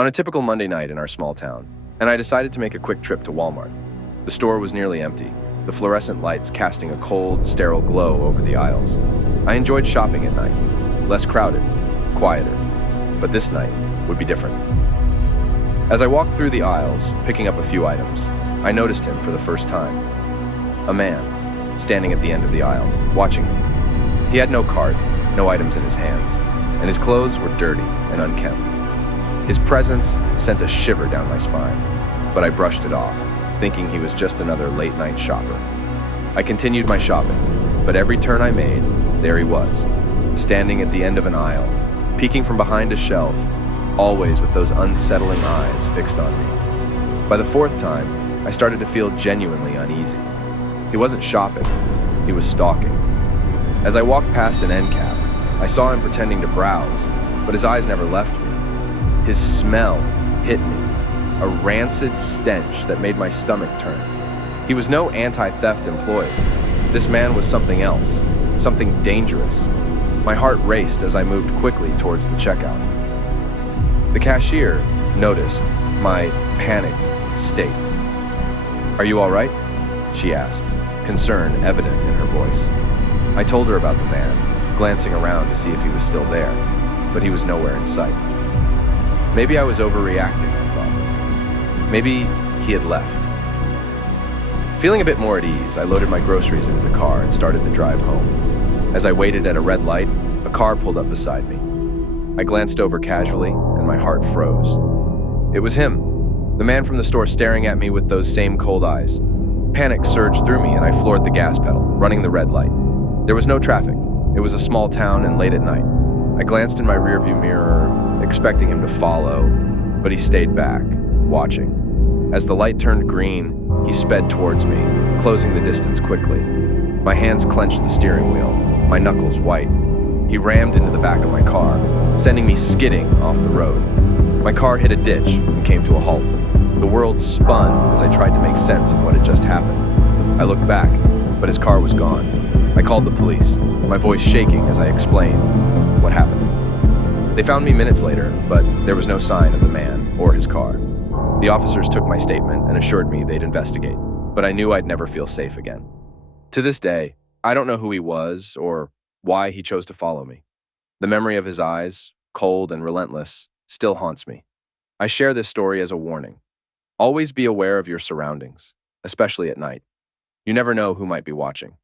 On a typical Monday night in our small town, and I decided to make a quick trip to Walmart. The store was nearly empty, the fluorescent lights casting a cold, sterile glow over the aisles. I enjoyed shopping at night, less crowded, quieter, but this night would be different. As I walked through the aisles, picking up a few items, I noticed him for the first time. A man, standing at the end of the aisle, watching me. He had no cart, no items in his hands, and his clothes were dirty and unkempt. His presence sent a shiver down my spine, but I brushed it off, thinking he was just another late-night shopper. I continued my shopping, but every turn I made, there he was, standing at the end of an aisle, peeking from behind a shelf, always with those unsettling eyes fixed on me. By the fourth time, I started to feel genuinely uneasy. He wasn't shopping, he was stalking. As I walked past an end cap, I saw him pretending to browse, but his eyes never left me. His smell hit me, a rancid stench that made my stomach turn. He was no anti-theft employee. This man was something else, something dangerous. My heart raced as I moved quickly towards the checkout. The cashier noticed my panicked state. "Are you all right?" she asked, concern evident in her voice. I told her about the man, glancing around to see if he was still there, but he was nowhere in sight. Maybe I was overreacting, I thought. Maybe he had left. Feeling a bit more at ease, I loaded my groceries into the car and started to drive home. As I waited at a red light, a car pulled up beside me. I glanced over casually, and my heart froze. It was him, the man from the store staring at me with those same cold eyes. Panic surged through me, and I floored the gas pedal, running the red light. There was no traffic. It was a small town and late at night. I glanced in my rearview mirror, expecting him to follow, but he stayed back, watching. As the light turned green, he sped towards me, closing the distance quickly. My hands clenched the steering wheel, my knuckles white. He rammed into the back of my car, sending me skidding off the road. My car hit a ditch and came to a halt. The world spun as I tried to make sense of what had just happened. I looked back, but his car was gone. I called the police, my voice shaking as I explained what happened. They found me minutes later, but there was no sign of the man or his car. The officers took my statement and assured me they'd investigate, but I knew I'd never feel safe again. To this day, I don't know who he was or why he chose to follow me. The memory of his eyes, cold and relentless, still haunts me. I share this story as a warning. Always be aware of your surroundings, especially at night. You never know who might be watching.